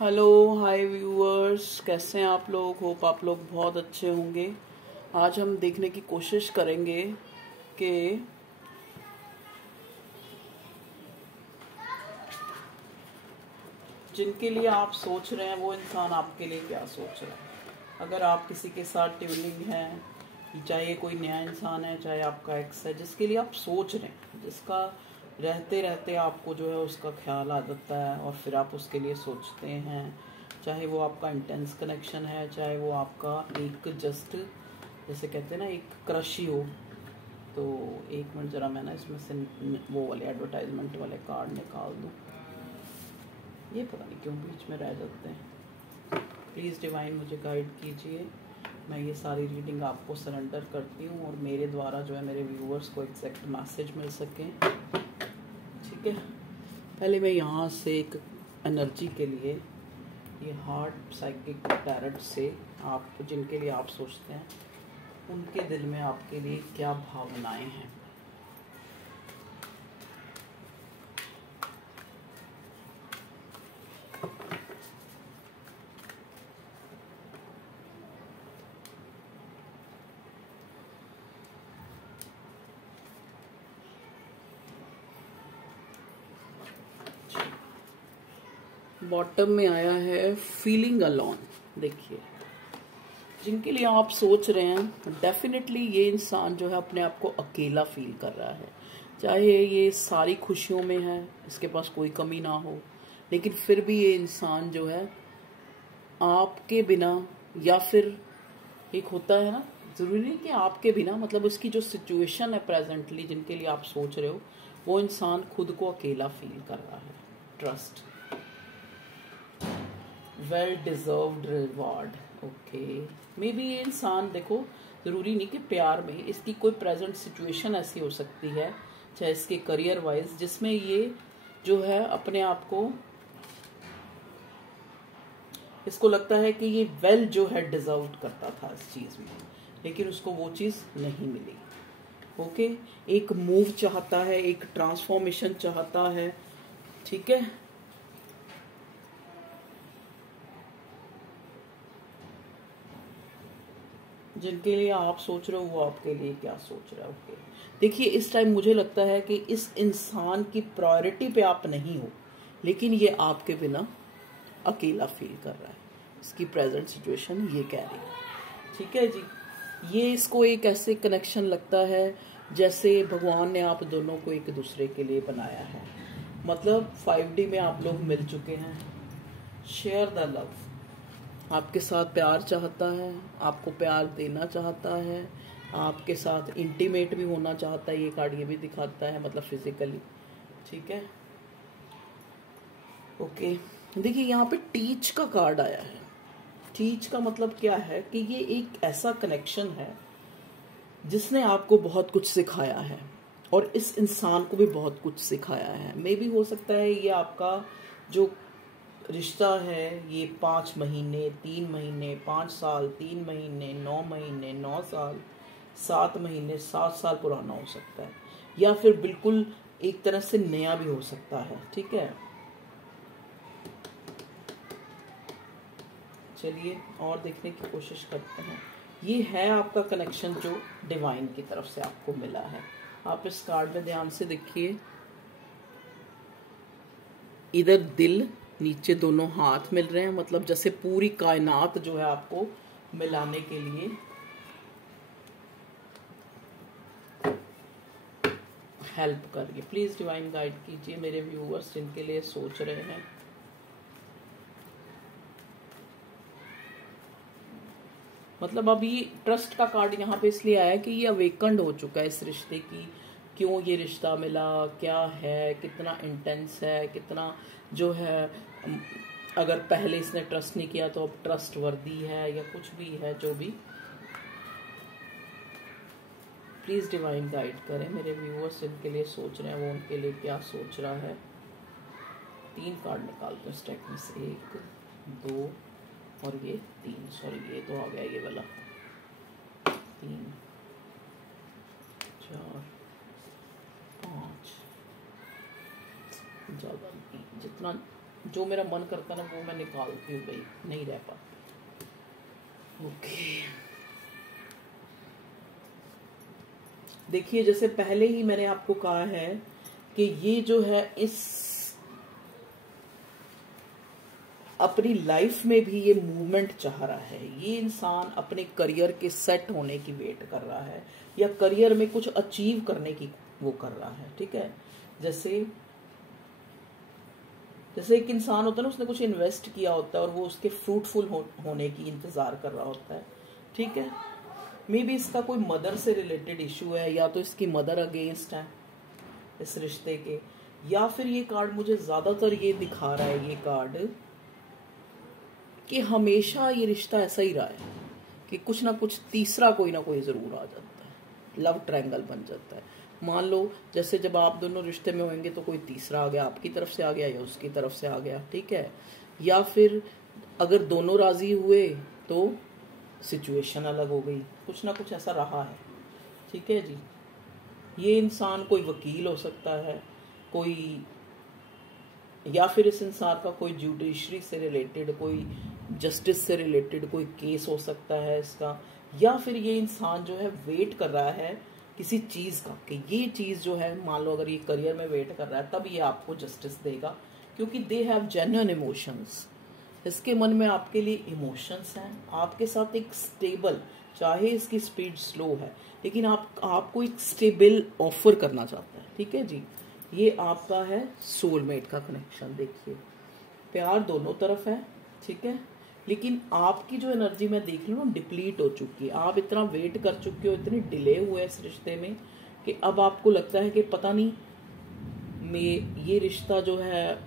Hello hi viewers, कैसे हैं आप लोग। होप आप लोग बहुत अच्छे होंगे। आज हम देखने की कोशिश करेंगे कि जिनके लिए आप सोच रहे हैं वो इंसान आपके लिए क्या सोच रहा है। अगर आप किसी के साथ ट्यूनिंग है, चाहे कोई नया इंसान है, चाहे आपका एक्स है, जिसके लिए आप सोच रहे हैं, जिसका रहते रहते आपको जो है उसका ख्याल आ जाता है और फिर आप उसके लिए सोचते हैं, चाहे वो आपका इंटेंस कनेक्शन है, चाहे वो आपका एक जस्ट जैसे कहते हैं ना एक क्रश ही हो। तो एक मिनट ज़रा मैं ना इसमें से वो वाले एडवर्टाइजमेंट वाले कार्ड निकाल दूँ। ये पता नहीं क्यों बीच में रह जाते हैं। प्लीज़ डिवाइन मुझे गाइड कीजिए। मैं ये सारी रीडिंग आपको सरेंडर करती हूँ और मेरे द्वारा जो है मेरे व्यूअर्स को एग्जैक्ट मैसेज मिल सके। ठीक है, पहले मैं यहाँ से एक एनर्जी के लिए ये हार्ट साइकिक टैरट से आप जिनके लिए आप सोचते हैं उनके दिल में आपके लिए क्या भावनाएं हैं। बॉटम में आया है फीलिंग अलोन। देखिए, जिनके लिए आप सोच रहे हैं डेफिनेटली ये इंसान जो है अपने आप को अकेला फील कर रहा है। चाहे ये सारी खुशियों में है, इसके पास कोई कमी ना हो, लेकिन फिर भी ये इंसान जो है आपके बिना, या फिर एक होता है ना, जरूरी नहीं कि आपके बिना, मतलब उसकी जो सिचुएशन है प्रेजेंटली जिनके लिए आप सोच रहे हो, वो इंसान खुद को अकेला फील कर रहा है। Trust, well deserved reward. Okay, may be ये इंसान, देखो ज़रूरी नहीं कि प्यार में, इसकी कोई प्रेजेंट सिचुएशन ऐसी हो सकती है, चाहे इसके करियर वाइज, जिसमें ये जो है अपने आप को, इसको लगता है कि ये वेल जो है डिजर्व करता था इस चीज़ में, लेकिन उसको वो चीज़ नहीं मिली। ओके, एक मूव चाहता है, एक ट्रांसफॉर्मेशन चाहता है। ठीक है, जिनके लिए आप सोच रहे हो वो आपके लिए क्या सोच रहा है। ओके, देखिए इस टाइम मुझे लगता है कि इस इंसान की प्रायोरिटी पे आप नहीं हो, लेकिन ये आपके बिना अकेला फील कर रहा है। इसकी प्रेजेंट सिचुएशन ये कह रही है। ठीक है जी, ये इसको एक ऐसे कनेक्शन लगता है जैसे भगवान ने आप दोनों को एक दूसरे के लिए बनाया है। मतलब 5D में आप लोग मिल चुके हैं। शेयर द लव, आपके साथ प्यार चाहता है, आपको प्यार देना चाहता है, आपके साथ इंटीमेट भी होना चाहता है। ये कार्ड ये भी दिखाता है, मतलब फिजिकली। ठीक है, ओके। देखिए यहाँ पे टीच का कार्ड आया है। टीच का मतलब क्या है कि ये एक ऐसा कनेक्शन है जिसने आपको बहुत कुछ सिखाया है और इस इंसान को भी बहुत कुछ सिखाया है। मे भी हो सकता है ये आपका जो रिश्ता है ये 5 महीने, 3 महीने, 5 साल, 3 महीने, 9 महीने, 9 साल, 7 महीने, 7 साल पुराना हो सकता है, या फिर बिल्कुल एक तरह से नया भी हो सकता है। ठीक है, चलिए और देखने की कोशिश करते हैं। ये है आपका कनेक्शन जो डिवाइन की तरफ से आपको मिला है। आप इस कार्ड में ध्यान से देखिए, इधर दिल, नीचे दोनों हाथ मिल रहे हैं, मतलब जैसे पूरी कायनात जो है आपको मिलाने के लिए हेल्प कर रही है। प्लीज डिवाइन गाइड कीजिए मेरे व्यूअर्स जिनके लिए सोच रहे हैं। मतलब अभी ट्रस्ट का कार्ड यहाँ पे इसलिए आया कि ये अवेकन्ड हो चुका है इस रिश्ते की, क्यों ये रिश्ता मिला, क्या है, कितना इंटेंस है, कितना जो है, अगर पहले इसने ट्रस्ट नहीं किया तो अब ट्रस्ट वर्दी है, या कुछ भी है जो भी। प्लीज डिवाइन गाइड करें मेरे व्यूअर्स जिनके लिए सोच रहे हैं वो उनके लिए क्या सोच रहा है। 3 कार्ड निकालते हैं स्टैक में से, 1, 2 और ये 3, सॉरी ये तो आ गया ये वाला। 3, 4, 5, ज़्यादा नहीं, जितना जो मेरा मन करता है ना वो मैं निकालती हूँ भाई, नहीं रह पाती। ओके, देखिए जैसे पहले ही मैंने आपको कहा है कि ये जो है इस अपनी लाइफ में भी ये मूवमेंट चाह रहा है। ये इंसान अपने करियर के सेट होने की वेट कर रहा है या करियर में कुछ अचीव करने की वो कर रहा है, ठीक है। जैसे एक इंसान होता है ना, उसने कुछ इन्वेस्ट किया होता है और वो उसके फ्रूटफुल होने की इंतजार कर रहा होता है, ठीक है। मे बी इसका कोई मदर से रिलेटेड इशू है, या तो इसकी मदर अगेंस्ट है इस रिश्ते के, या फिर ये कार्ड मुझे ज्यादातर ये दिखा रहा है, ये कार्ड कि हमेशा ये रिश्ता ऐसा ही रहा है कि कुछ ना कुछ तीसरा कोई ना कोई जरूर आ जाता है, लव ट्रायंगल बन जाता है। मान लो जैसे जब आप दोनों रिश्ते में होंगे तो कोई तीसरा आ गया, आपकी तरफ से आ गया या उसकी तरफ से आ गया, ठीक है। या फिर अगर दोनों राजी हुए तो सिचुएशन अलग हो गई, कुछ ना कुछ ऐसा रहा है, ठीक है जी। ये इंसान कोई वकील हो सकता है, कोई, या फिर इस इंसान का कोई जुडिशरी से रिलेटेड, कोई जस्टिस से रिलेटेड कोई केस हो सकता है इसका, या फिर ये इंसान जो है वेट कर रहा है किसी चीज का कि ये चीज जो है, मान लो अगर ये करियर में वेट कर रहा है तब ये आपको जस्टिस देगा, क्योंकि दे हैव जेन्युइन इमोशंस। इसके मन में आपके लिए इमोशंस हैं, आपके साथ एक स्टेबल, चाहे इसकी स्पीड स्लो है लेकिन आपको एक स्टेबल ऑफर करना चाहता है, ठीक है जी। ये आपका है सोलमेट का कनेक्शन। देखिए प्यार दोनों तरफ है, ठीक है, लेकिन आपकी जो एनर्जी मैं देख रही हूँ डिप्लीट हो चुकी है। आप इतना वेट कर चुके हो, इतने डिले हुए इस रिश्ते में कि अब आपको लगता है कि पता नहीं ये रिश्ता जो है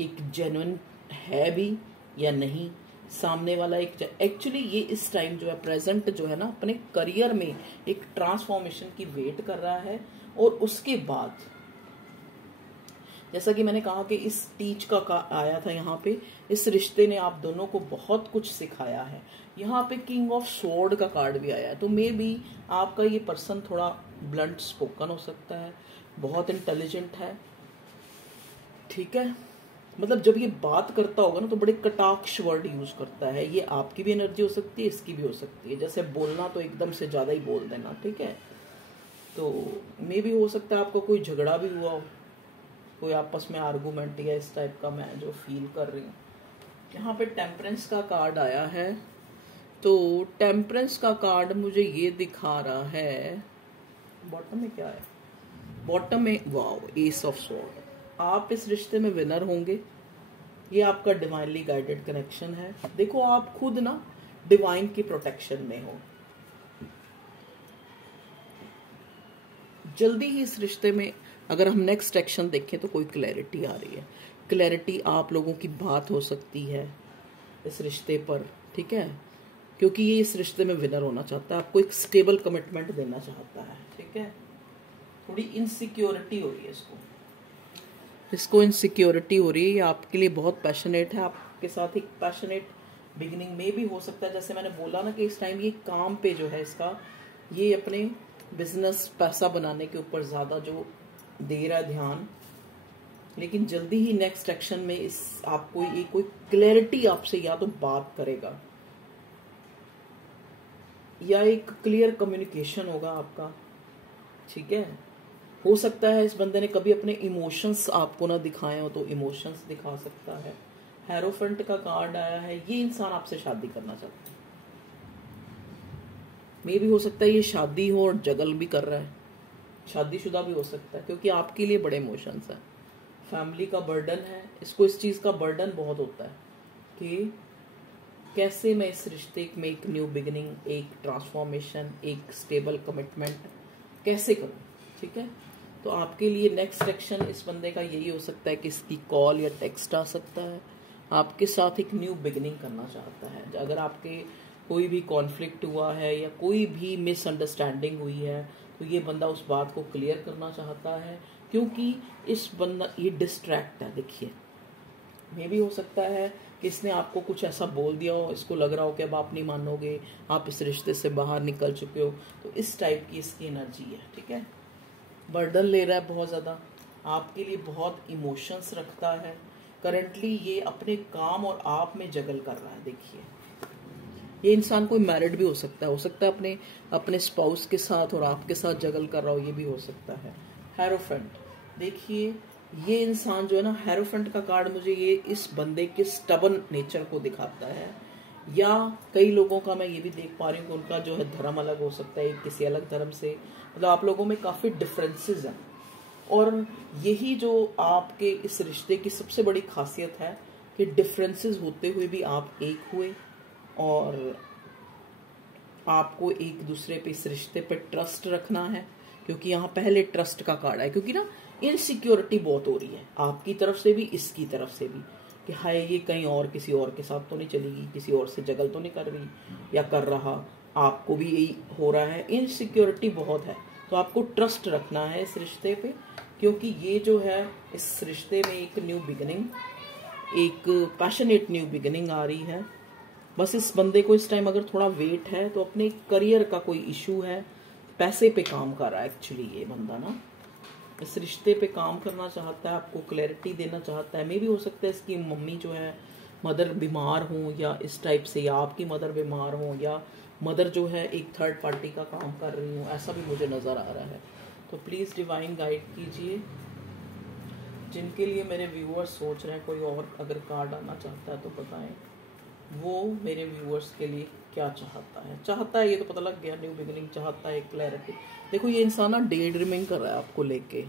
एक जेन्युइन है भी या नहीं। सामने वाला एक्चुअली ये इस टाइम जो है प्रेजेंट जो है ना अपने करियर में एक ट्रांसफॉर्मेशन की वेट कर रहा है। और उसके बाद जैसा कि मैंने कहा कि इस टीच का आया था यहाँ पे, इस रिश्ते ने आप दोनों को बहुत कुछ सिखाया है। यहाँ पे किंग ऑफ स्वॉर्ड का कार्ड भी आया है, तो मे बी आपका ये पर्सन थोड़ा ब्लंट स्पोकन हो सकता है, बहुत इंटेलिजेंट है, ठीक है। मतलब जब ये बात करता होगा ना तो बड़े कटाक्ष वर्ड यूज करता है। ये आपकी भी एनर्जी हो सकती है, इसकी भी हो सकती है। जैसे बोलना तो एकदम से ज्यादा ही बोल देना, ठीक है। तो मे भी हो सकता है आपको कोई झगड़ा भी हुआ हो, कोई आपस में आर्गूमेंट या इस टाइप का, मैं जो फील कर रही हूँ। यहाँ पे टेम्परेंस का कार्ड आया है, तो टेम्परेंस का कार्ड मुझे ये दिखा रहा है, बॉटम में क्या है, बॉटम में वाओ एस ऑफ स्वॉर्ड। आप इस रिश्ते में विनर होंगे, ये आपका डिवाइनली गाइडेड कनेक्शन है। देखो आप खुद ना डिवाइन की प्रोटेक्शन में हो, जल्दी ही इस रिश्ते में अगर हम नेक्स्ट एक्शन देखें तो कोई क्लैरिटी आ रही है। क्लैरिटी आप लोगों की बात हो सकती है इस रिश्ते पर, ठीक है, क्योंकि ये इस रिश्ते में विनर होना चाहता है, आपको एक स्टेबल कमिटमेंट देना चाहता है, ठीक है। थोड़ी इनसिक्योरिटी हो रही है इसको इनसिक्योरिटी हो रही है, आपके लिए बहुत पैशनेट है, आपके साथ एक पैशनेट बिगिनिंग में भी हो सकता है। जैसे मैंने बोला ना कि इस टाइम ये काम पे जो है इसका, ये अपने बिजनेस पैसा बनाने के ऊपर ज्यादा जो दे रहा है ध्यान, लेकिन जल्दी ही नेक्स्ट एक्शन में इस आपको ये कोई क्लैरिटी आपसे या तो बात करेगा या एक क्लियर कम्युनिकेशन होगा आपका, ठीक है। हो सकता है इस बंदे ने कभी अपने इमोशंस आपको ना दिखाए हो तो इमोशंस दिखा सकता है। हेरोफेंट का कार्ड आया है, ये इंसान आपसे शादी करना चाहता है। मे भी हो सकता है ये शादी हो और जगल भी कर रहा है, शादीशुदा भी हो सकता है, क्योंकि आपके लिए बड़े इमोशंस हैं, फैमिली का बर्डन है इसको, इस चीज का बर्डन बहुत होता है कि कैसे मैं इस रिश्ते में एक न्यू बिगिनिंग, एक ट्रांसफॉर्मेशन, एक स्टेबल कमिटमेंट कैसे करूं, ठीक है। तो आपके लिए नेक्स्ट एक्शन इस बंदे का यही हो सकता है कि इसकी कॉल या टेक्स्ट आ सकता है, आपके साथ एक न्यू बिगिनिंग करना चाहता है। अगर आपके कोई भी कॉन्फ्लिक्ट हुआ है या कोई भी मिसअंडरस्टैंडिंग हुई है तो ये बंदा उस बात को क्लियर करना चाहता है, क्योंकि इस बंदा ये डिस्ट्रैक्ट है। देखिए मे भी हो सकता है कि इसने आपको कुछ ऐसा बोल दिया हो, इसको लग रहा हो कि अब आप नहीं मानोगे, आप इस रिश्ते से बाहर निकल चुके हो, तो इस टाइप की इसकी एनर्जी है, ठीक है। बर्डन ले रहा है बहुत ज्यादा, आपके लिए बहुत इमोशंस रखता है। करंटली ये अपने काम और आप में जगल कर रहा है। देखिए, ये इंसान कोई मैरिड भी हो सकता है अपने अपने स्पाउस के साथ और आपके साथ जगल कर रहा हो, ये भी हो सकता है। हेरोफेंट, देखिए ये इंसान जो है ना, हेरोफेंट का कार्ड मुझे ये इस बंदे के स्टबन नेचर को दिखाता है, या कई लोगों का मैं ये भी देख पा रही हूँ कि उनका जो है धर्म अलग हो सकता है, किसी अलग धर्म से, मतलब आप लोगों में काफ़ी डिफरेंसेस हैं। और यही जो आपके इस रिश्ते की सबसे बड़ी खासियत है कि डिफरेंसेस होते हुए भी आप एक हुए, और आपको एक दूसरे पे इस रिश्ते पे ट्रस्ट रखना है, क्योंकि यहाँ पहले ट्रस्ट का कार्ड है। क्योंकि ना इनसिक्योरिटी बहुत हो रही है आपकी तरफ से भी, इसकी तरफ से भी, कि हाय ये कहीं और किसी और के साथ तो नहीं चलेगी, किसी और से जगल तो नहीं कर रही या कर रहा, आपको भी यही हो रहा है। इनसिक्योरिटी बहुत है, तो आपको ट्रस्ट रखना है इस रिश्ते पे, क्योंकि ये जो है इस रिश्ते में एक न्यू बिगिनिंग, एक पैशनेट न्यू बिगिनिंग आ रही है। बस इस बंदे को इस टाइम अगर थोड़ा वेट है तो अपने करियर का कोई इशू है, पैसे पे काम कर रहा है एक्चुअली ये बंदा ना, इस रिश्ते पे काम करना चाहता है, आपको क्लैरिटी देना चाहता है। मे भी हो सकता है इसकी मम्मी जो है मदर बीमार हो या इस टाइप से, या आपकी मदर बीमार हो, या मदर जो है एक थर्ड पार्टी का काम कर रही हो, ऐसा भी मुझे नज़र आ रहा है। तो प्लीज़ डिवाइन गाइड कीजिए। जिनके लिए मेरे व्यूअर्स सोच रहे हैं, कोई और अगर कार्ड आना चाहता है तो बताएं वो मेरे व्यूअर्स के लिए क्या चाहता है ये तो पता लग गया, न्यू बिगिनिंग चाहता है, क्लैरिटी। देखो ये इंसान ना डे ड्रीमिंग कर रहा है आपको लेके,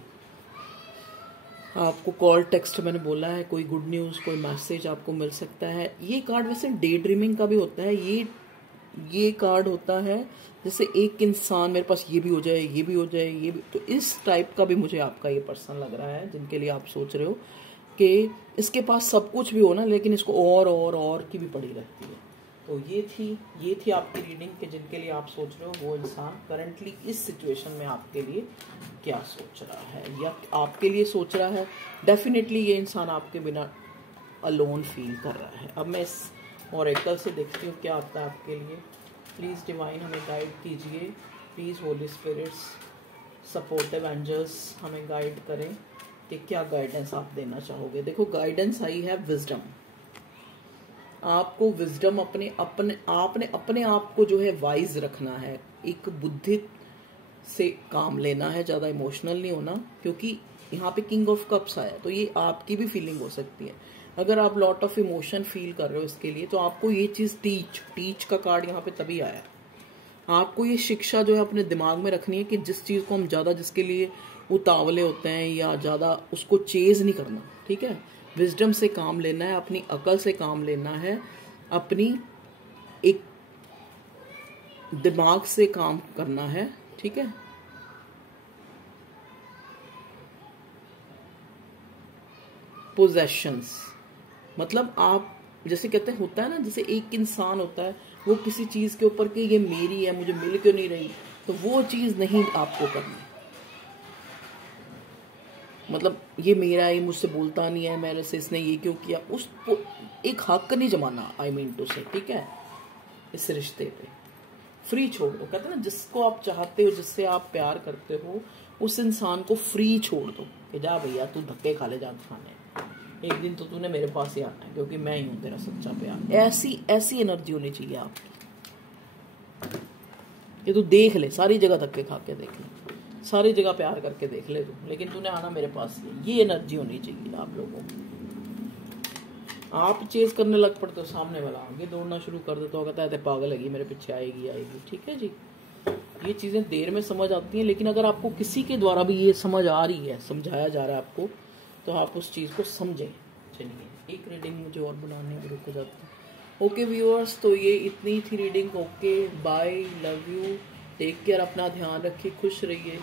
आपको कॉल टेक्स्ट मैंने बोला है, कोई गुड न्यूज़ कोई मैसेज आपको मिल सकता है। ये कार्ड वैसे डे ड्रीमिंग का भी होता है, ये कार्ड होता है जैसे एक इंसान मेरे पास ये भी हो जाए, ये भी हो जाए, ये भी, तो इस टाइप का भी मुझे आपका ये पर्सन लग रहा है, जिनके लिए आप सोच रहे हो कि इसके पास सब कुछ भी हो ना, लेकिन इसको और की भी पड़ी रहती है। तो ये थी आपकी रीडिंग के जिनके लिए आप सोच रहे हो वो इंसान करंटली इस सिचुएशन में आपके लिए क्या सोच रहा है या आपके लिए सोच रहा है। डेफिनेटली ये इंसान आपके बिना अलोन फील कर रहा है। अब मैं इस ऑरेकल से देखती हूँ क्या आता है आपके लिए। प्लीज़ डिवाइन हमें गाइड कीजिए, please holy spirits supportive angels हमें गाइड करें कि क्या गाइडेंस आप देना चाहोगे। देखो गाइडेंस आई है विजडम, आपको विजडम आपने अपने आप को जो है वाइज रखना है, एक बुद्धि से काम लेना है, ज़्यादा इमोशनल नहीं होना, क्योंकि यहाँ पे किंग ऑफ कप्स आया, तो ये आपकी भी फीलिंग हो सकती है। अगर आप लॉट ऑफ इमोशन फील कर रहे हो इसके लिए, तो आपको ये चीज़ टीच का कार्ड यहाँ पे तभी आया। आपको ये शिक्षा जो है अपने दिमाग में रखनी है कि जिस चीज़ को हम ज़्यादा जिसके लिए उतावले होते हैं या ज़्यादा उसको चेज नहीं करना, ठीक है। विजडम से काम लेना है, अपनी अकल से काम लेना है, अपनी एक दिमाग से काम करना है, ठीक है। पोजेशंस मतलब आप जैसे कहते हैं होता है ना, जैसे एक इंसान होता है वो किसी चीज़ के ऊपर कि ये मेरी है, मुझे मिल क्यों नहीं रही, तो वो चीज़ नहीं आपको करनी। मतलब ये मेरा है, ये मुझसे बोलता नहीं है, मेरे से इसने ये क्यों किया, उसको एक हक नहीं जमाना, आई मीन टू से, ठीक है। इस रिश्ते पे फ्री छोड़ दो, कहते हैं ना जिसको आप चाहते हो, जिससे आप प्यार करते हो, उस इंसान को फ्री छोड़ दो कि जा भैया तू धक्के खा ले, जा खाने, एक दिन तो तूने मेरे पास ही आना है क्योंकि मैं ही हूँ तेरा सच्चा प्यार। ऐसी एनर्जी होनी चाहिए आपकी कि तू देख ले, सारी जगह धक्के खा के देख ले, सारी जगह प्यार करके देख ले तू, लेकिन तूने आना मेरे पास ही। ये एनर्जी होनी चाहिए आप लोगों को। आप चेज करने लग पड़ते हो, सामने वाला आगे दौड़ना शुरू कर देता हो, कहता है पागल है मेरे पीछे आएगी, ठीक है जी। ये चीज़ें देर में समझ आती हैं, लेकिन अगर आपको किसी के द्वारा भी ये समझ आ रही है, समझाया जा रहा है आपको, तो आप उस चीज़ को समझें। चलिए एक रीडिंग मुझे और बनाने में रुक जाती है। ओके व्यूअर्स, तो ये इतनी थी reading. Okay bye, love you, take care, अपना ध्यान रखिए, खुश रहिए।